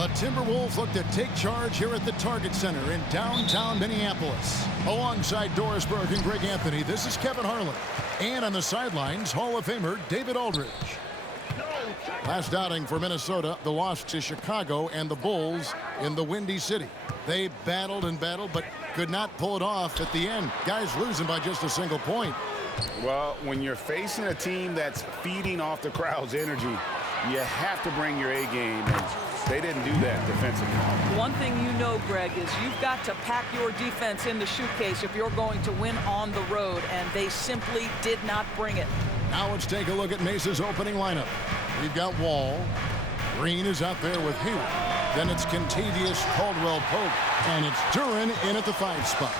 The Timberwolves look to take charge here at the Target Center in downtown Minneapolis. Alongside Doris Burke and Greg Anthony, this is Kevin Harlan. And on the sidelines, Hall of Famer David Aldridge. Last outing for Minnesota, the loss to Chicago and the Bulls in the Windy City. They battled and battled, but could not pull it off at the end. Guys losing by just a single point. Well, when you're facing a team that's feeding off the crowd's energy, you have to bring your A game, and they didn't do that defensively. One thing you know, Greg, is you've got to pack your defense in the suitcase if you're going to win on the road, and they simply did not bring it. Now let's take a look at Mesa's opening lineup. We've got Wall. Green is out there with Hayward. Then it's Kentavious Caldwell-Pope, and it's Duren in at the 5 spot.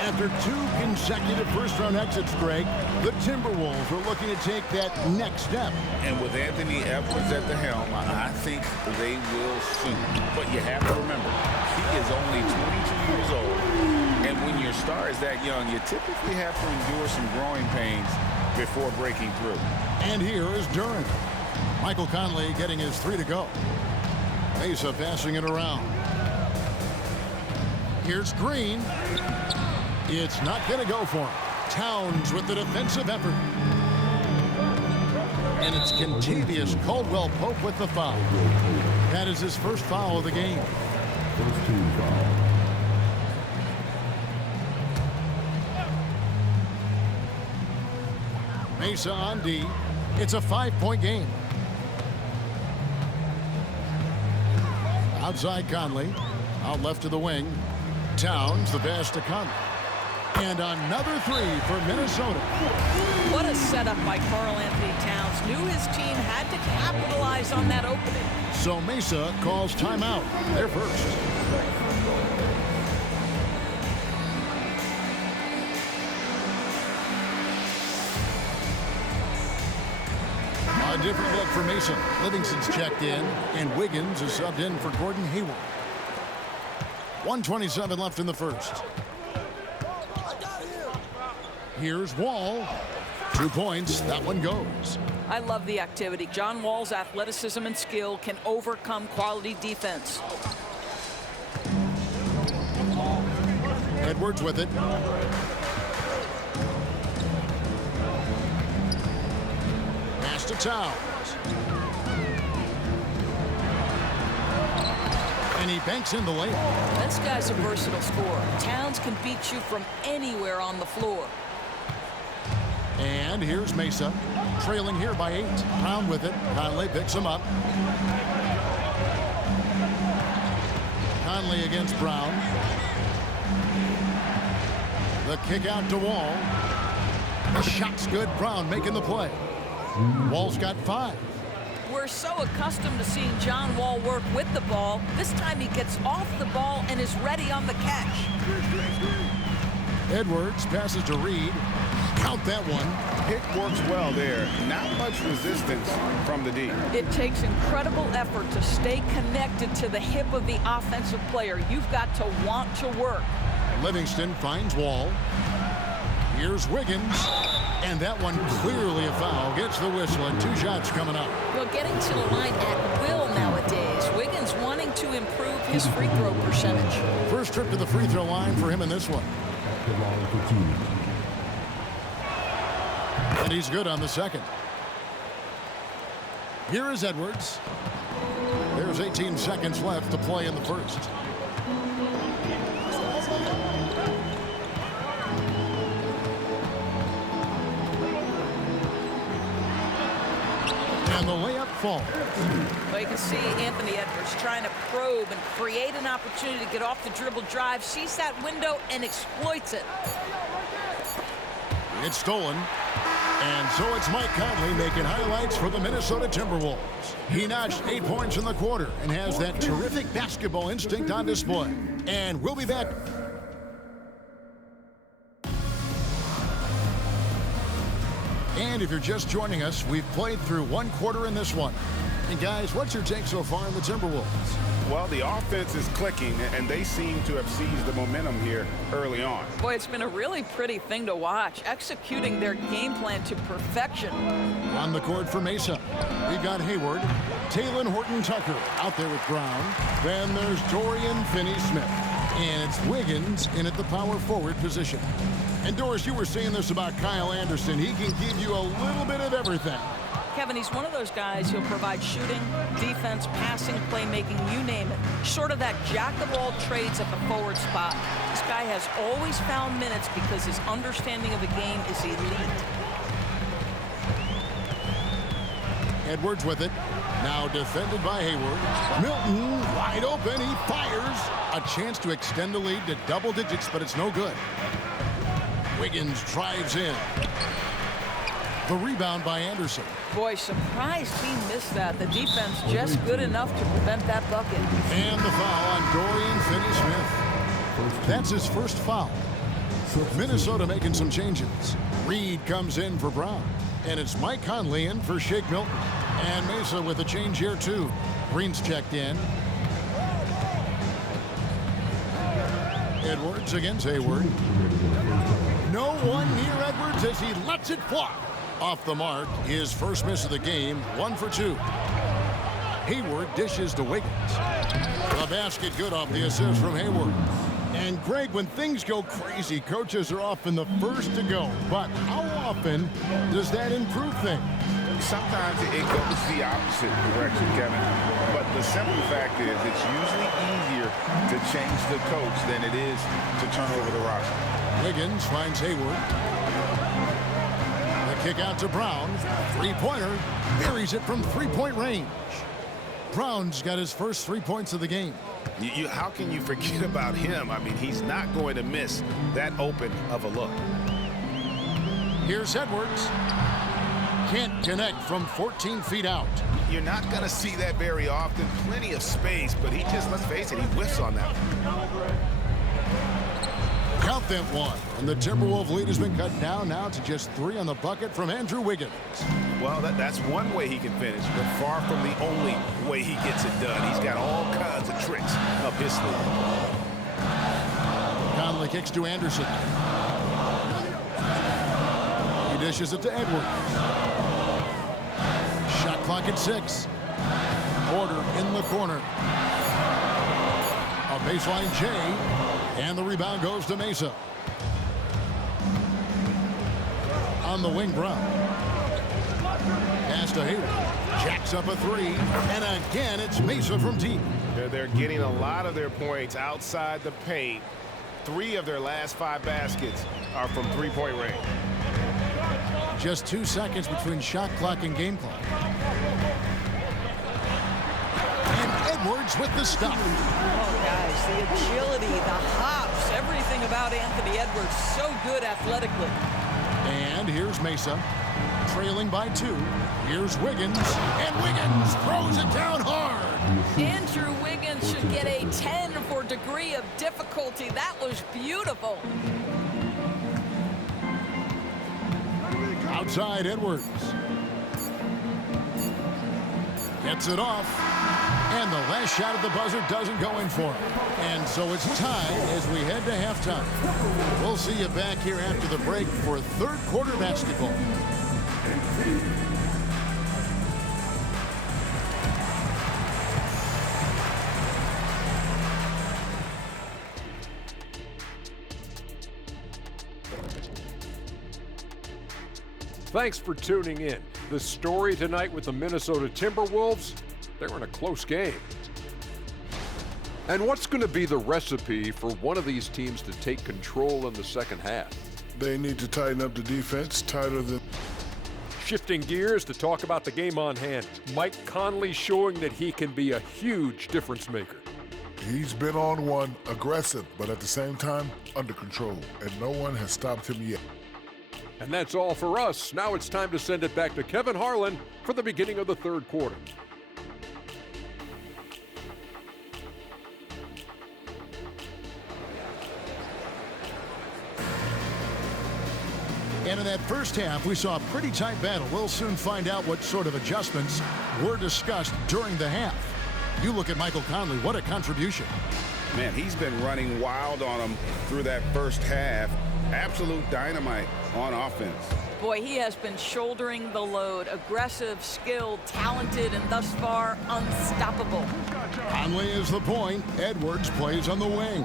After 2 consecutive first-round exits, Greg, the Timberwolves are looking to take that next step. And with Anthony Edwards at the helm, I think they will soon. But you have to remember, he is only 22 years old. And when your star is that young, you typically have to endure some growing pains before breaking through. And here is Duren. Michael Conley getting his 3 to go. Mesa passing it around. Here's Green. It's not going to go for him. Towns with the defensive effort. And it's Kentavious Caldwell-Pope with the foul. That is his first foul of the game. First team foul. Mesa on D. It's a 5-point game. Outside Conley. Out left to the wing. Towns, the pass to Conley. And another 3 for Minnesota. What a setup by Karl-Anthony Towns. Knew his team had to capitalize on that opening. So Mesa calls timeout. They're first. A different look for Mesa. Livingston's checked in, and Wiggins is subbed in for Gordon Hayward. 1:27 left in the first. Here's Wall. 2 points. That one goes. I love the activity. John Wall's athleticism and skill can overcome quality defense. Edwards with it. Pass to Towns. And he banks in the layup. This guy's a versatile scorer. Towns can beat you from anywhere on the floor. And here's Mesa, trailing here by 8. Brown with it. Conley picks him up. Conley against Brown. The kick out to Wall. The shot's good. Brown making the play. Wall's got 5. We're so accustomed to seeing John Wall work with the ball. This time he gets off the ball and is ready on the catch. Edwards passes to Reed. Count that one. Pick works well there. Not much resistance from the D. It takes incredible effort to stay connected to the hip of the offensive player. You've got to want to work. Livingston finds Wall. Here's Wiggins. And that one clearly a foul. Gets the whistle and 2 shots coming up. Well, getting to the line at will nowadays. Wiggins wanting to improve his free throw percentage. First trip to the free throw line for him in this one. And he's good on the second. Here is Edwards. There's 18 seconds left to play in the first. And the layup falls. Well, you can see Anthony Edwards trying to probe and create an opportunity to get off the dribble drive. Sees that window and exploits it. It's stolen. And so it's Mike Conley making highlights for the Minnesota Timberwolves. He notched 8 points in the quarter and has that terrific basketball instinct on display. And we'll be back. And if you're just joining us, we've played through 1 quarter in this one. And guys, what's your take so far on the Timberwolves? Well, the offense is clicking, and they seem to have seized the momentum here early on. Boy, it's been a really pretty thing to watch, executing their game plan to perfection. On the court for Mesa, we got Hayward, Talen Horton-Tucker out there with Brown. Then there's Dorian Finney-Smith. And it's Wiggins in at the power forward position. And Doris, you were saying this about Kyle Anderson. He can give you a little bit of everything. Kevin, he's one of those guys who'll provide shooting, defense, passing, playmaking, you name it. Sort of that jack of all trades at the forward spot. This guy has always found minutes because his understanding of the game is elite. Edwards with it. Now defended by Hayward. Milton wide open. He fires. A chance to extend the lead to double digits, but it's no good. Wiggins drives in. The rebound by Anderson. Boy, surprised he missed that. The defense just good enough to prevent that bucket. And the foul on Dorian Finney-Smith. That's his first foul. Minnesota making some changes. Reed comes in for Brown. And it's Mike Conley in for Shake Milton. And Mesa with a change here, too. Green's checked in. Edwards against Hayward. No one near Edwards as he lets it fly. Off the mark, his first miss of the game, 1 for 2. Hayward dishes to Wiggins. The basket good off the assist from Hayward. And Greg, when things go crazy, coaches are often the first to go. But how often does that improve things? Sometimes it goes the opposite direction, Kevin. But the simple fact is it's usually easier to change the coach than it is to turn over the roster. Wiggins finds Hayward. The kick out to Brown. Three-pointer. Buries it from three-point range. Brown's got his first 3 points of the game. How can you forget about him? I mean, he's not going to miss that open of a look. Here's Edwards. Can't connect from 14 feet out. You're not going to see that very often. Plenty of space, but he just, let's face it, he whiffs on that one. Count them one. And the Timberwolves lead has been cut down now to just 3 on the bucket from Andrew Wiggins. Well, that's one way he can finish, but far from the only way he gets it done. He's got all kinds of tricks up his sleeve. Conley kicks to Anderson. He dishes it to Edwards. Shot clock at 6. Porter in the corner. A baseline J. And the rebound goes to Mesa. On the wing, Brown. Pass to Hayward. Jacks up a 3. And again, it's Mesa from deep. They're getting a lot of their points outside the paint. 3 of their last 5 baskets are from three-point range. Just 2 seconds between shot clock and game clock. And Edwards with the stop. Oh, guys, the agility, the hops, everything about Anthony Edwards, so good athletically. And here's Mesa, trailing by 2. Here's Wiggins, and Wiggins throws it down hard. Andrew Wiggins should get a 10 for degree of difficulty. That was beautiful. Outside Edwards. Gets it off. And the last shot at the buzzer doesn't go in for him. And so it's tied as we head to halftime. We'll see you back here after the break for third quarter basketball. Thanks for tuning in. The story tonight with the Minnesota Timberwolves, they're in a close game. And what's going to be the recipe for one of these teams to take control in the second half? They need to tighten up the defense, tighter than... Shifting gears to talk about the game on hand. Mike Conley showing that he can be a huge difference maker. He's been on one, aggressive, but at the same time, under control. And no one has stopped him yet. And that's all for us. Now it's time to send it back to Kevin Harlan for the beginning of the third quarter. And in that first half, we saw a pretty tight battle. We'll soon find out what sort of adjustments were discussed during the half. You look at Michael Conley, what a contribution. Man, he's been running wild on them through that first half. Absolute dynamite on offense. Boy, he has been shouldering the load. Aggressive, skilled, talented, and thus far unstoppable. Conley is the point. Edwards plays on the wing.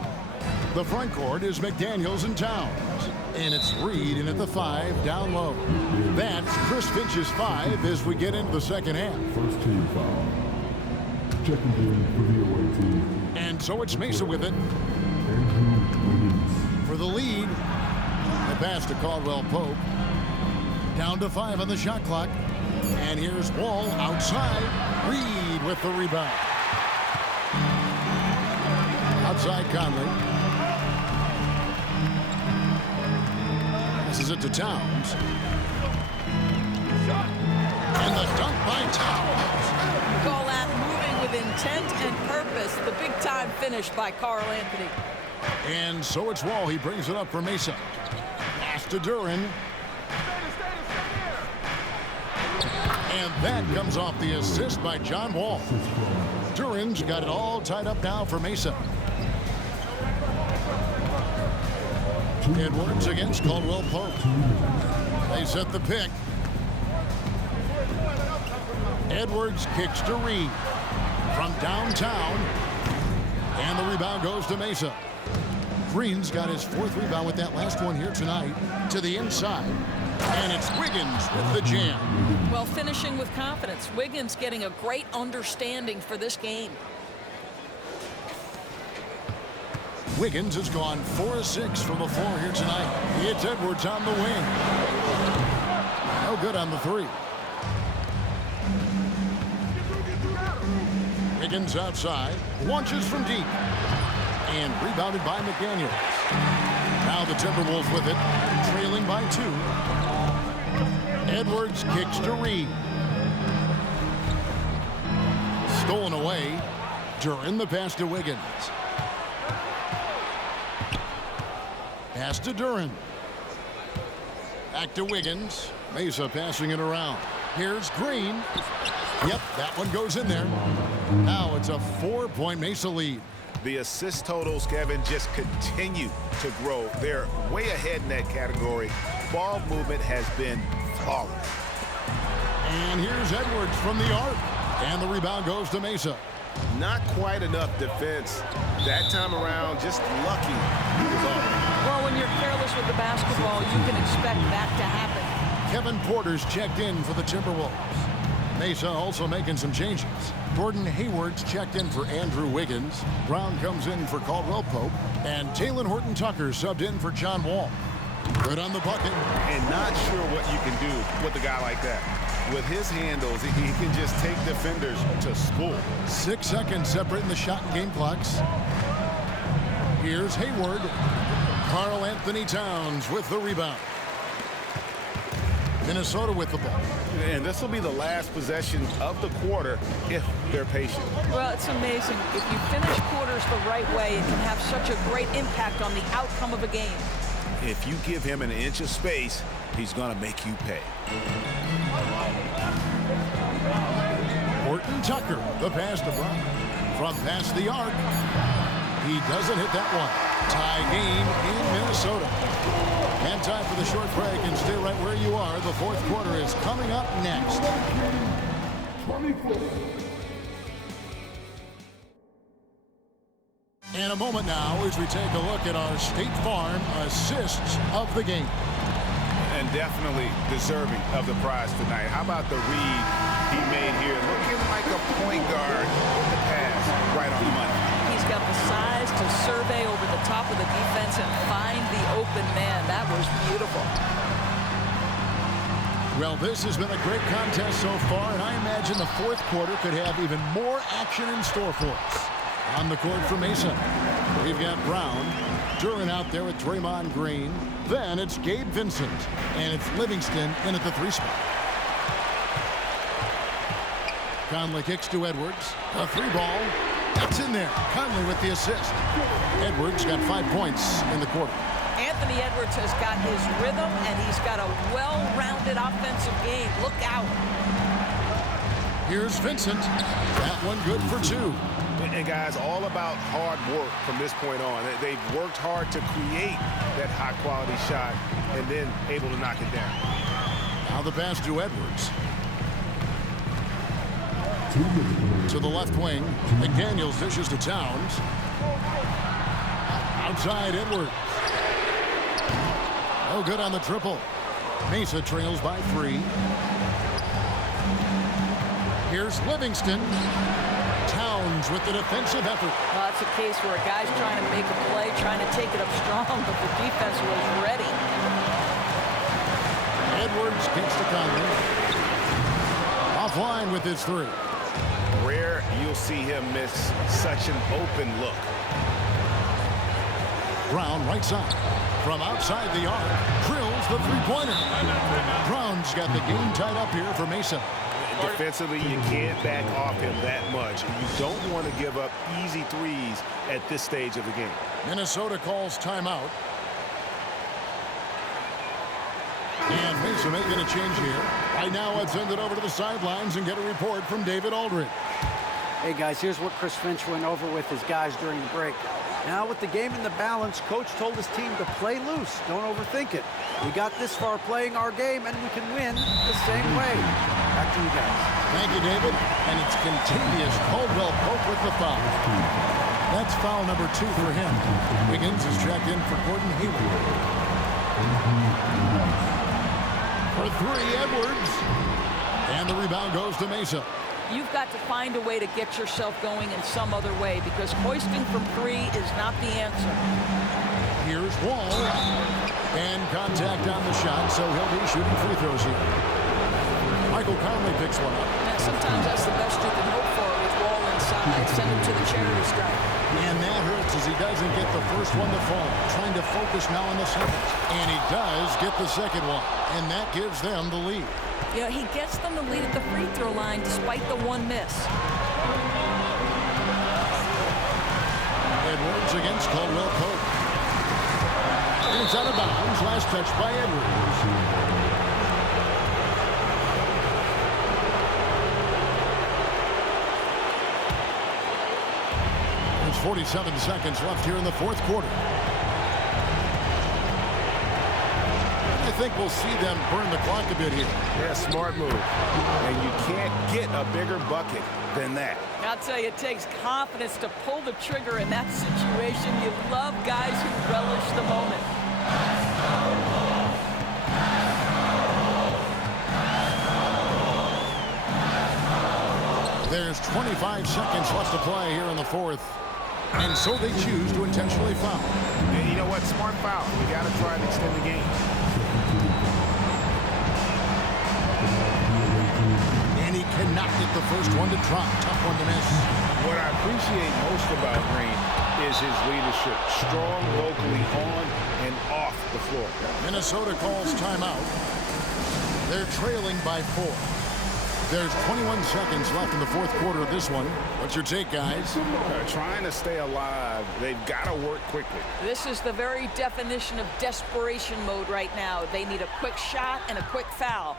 The front court is McDaniels and Towns. And it's Reed in at the 5 down low. That's Chris Finch's 5 as we get into the second half. First team foul. Checking in for the away team. And so it's Mesa with it. For the lead. The pass to Caldwell Pope. Down to 5 on the shot clock. And here's Wall outside. Reed with the rebound. Outside Conley. Passes it to Towns. And the dunk by Towns. Call that moving with intent and purpose. The big-time finish by Carl Anthony. And so it's Wall. He brings it up for Mesa. Pass to Duren. And that comes off the assist by John Wall. Duren's got it all tied up now for Mesa. Edwards against Caldwell Pope. They set the pick. Edwards kicks to Reed from downtown. And the rebound goes to Mesa. Green's got his 4th rebound with that last one here tonight. To the inside. And it's Wiggins with the jam. Well, finishing with confidence. Wiggins getting a great understanding for this game. Wiggins has gone 4 of 6 from the floor here tonight. It's Edwards on the wing. No good on the 3. Wiggins outside. Launches from deep. And rebounded by McDaniels. Now the Timberwolves with it. Trailing by 2. Edwards kicks to Reed. Stolen away. Duren the pass to Wiggins. Pass to Duren. Back to Wiggins. Mesa passing it around. Here's Green. Yep, that one goes in there. Now it's a 4-point Mesa lead. The assist totals, Kevin, just continue to grow. They're way ahead in that category. Ball movement has been flawless. And here's Edwards from the arc. And the rebound goes to Mesa. Not quite enough defense that time around. Just lucky he was off. Well, when you're careless with the basketball, you can expect that to happen. Kevin Porter's checked in for the Timberwolves. Mesa also making some changes. Gordon Hayward's checked in for Andrew Wiggins. Brown comes in for Caldwell Pope. And Talen Horton-Tucker subbed in for John Wall. Good on the bucket. And not sure what you can do with a guy like that. With his handles, he can just take defenders to school. 6 seconds separating the shot and game clocks. Here's Hayward. Carl Anthony Towns with the rebound. Minnesota with the ball. And this will be the last possession of the quarter if they're patient. Well, it's amazing. If you finish quarters the right way, it can have such a great impact on the outcome of a game. If you give him an inch of space, he's going to make you pay. Horton-Tucker, the pass to Brown. From past the arc. He doesn't hit that one. Tie game in Minnesota. And time for the short break, and stay right where you are. The 4th quarter is coming up next. 24. In a moment now, as we take a look at our State Farm assists of the game. And definitely deserving of the prize tonight. How about the read he made here? Looking like a point guard with the pass right on the money. He's got the size to survey over the top of the defense and find the open man. That was beautiful. Well, this has been a great contest so far, and I imagine the 4th quarter could have even more action in store for us. On the court for Mesa, we've got Brown. Duren out there with Draymond Green. Then it's Gabe Vincent, and it's Livingston in at the 3 spot. Conley kicks to Edwards. A 3 ball. That's in there. Conley with the assist. Edwards got 5 points in the quarter. Anthony Edwards has got his rhythm, and he's got a well-rounded offensive game. Look out. Here's Vincent. That one good for 2. And guys, all about hard work from this point on. They've worked hard to create that high-quality shot and then able to knock it down. Now the pass to Edwards. To the left wing. McDaniels dishes to Towns. Outside Edwards. No good on the triple. Mesa trails by 3. Here's Livingston. Towns with the defensive effort. Well, that's a case where a guy's trying to make a play, trying to take it up strong, but the defense was ready. Edwards gets to Conley. Offline with his 3. Rare you'll see him miss such an open look. Brown right side. From outside the arc. Drills the 3-pointer. Brown's got the game tied up here for Mesa. Defensively, you can't back off him that much. You don't want to give up easy threes at this stage of the game. Minnesota calls timeout. And Mesa making a change here. Right now, let's send it over to the sidelines and get a report from David Aldridge. Hey, guys, here's what Chris Finch went over with his guys during the break. Now, with the game in the balance, Coach told his team to play loose. Don't overthink it. We got this far playing our game, and we can win the same way. Back to you guys. Thank you, David. And it's Contavious Caldwell-Pope with the foul. That's foul number 2 for him. Wiggins is checked in for Gordon Hayward. For 3, Edwards. And the rebound goes to Mesa. You've got to find a way to get yourself going in some other way, because hoisting from 3 is not the answer. Here's Wall. And contact on the shot, so he'll be shooting free throws here. Michael Conley picks one up. And sometimes that's the best you can hope for with Wall inside. Send him to the charity stripe. And that hurts as he doesn't get the first one to fall. Trying to focus now on the second. And he does get the second one. And that gives them the lead. You know, he gets them the lead at the free throw line despite the 1 miss. Edwards against Caldwell-Pope. And it's out of bounds. Last touch by Edwards. There's 47 seconds left here in the 4th quarter. I think we'll see them burn the clock a bit here. Yeah, smart move. And you can't get a bigger bucket than that. I'll tell you, it takes confidence to pull the trigger in that situation. You love guys who relish the moment. There's 25 seconds left to play here in the 4th. And so they choose to intentionally foul. And you know what? Smart foul. You got to try and extend the game. And he cannot get the first one to drop. Tough one to miss. What I appreciate most about Green is his leadership. Strong locally on and off the floor. Minnesota calls timeout. They're trailing by 4. There's 21 seconds left in the 4th quarter of this one. What's your take, guys? Trying to stay alive. They've got to work quickly. This is the very definition of desperation mode right now. They need a quick shot and a quick foul.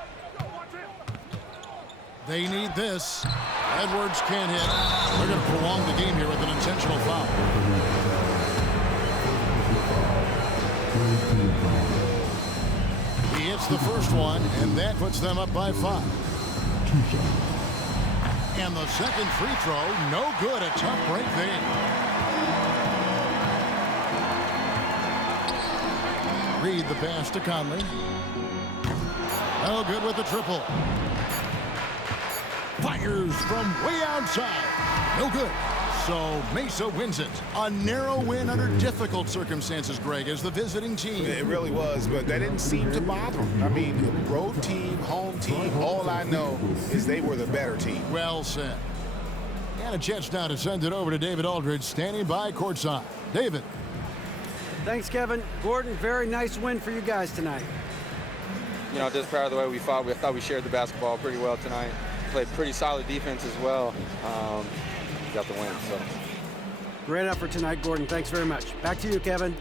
They need this. Edwards can't hit. They're going to prolong the game here with an intentional foul. He hits the first one, and that puts them up by 5. And the second free throw, no good. A tough break there. Reed the pass to Conley. No good with the triple. Fires from way outside. No good. So Mesa wins it. A narrow win under difficult circumstances, Greg, as the visiting team. It really was, but that didn't seem to bother them. I mean, road team, home team, all I know is they were the better team. Well said. And a chance now to send it over to David Aldridge, standing by courtside. David. Thanks, Kevin. Gordon, very nice win for you guys tonight. You know, just proud of the way we fought. We thought we shared the basketball pretty well tonight. Played pretty solid defense as well. Got the win. So. Great effort tonight, Gordon. Thanks very much. Back to you, Kevin.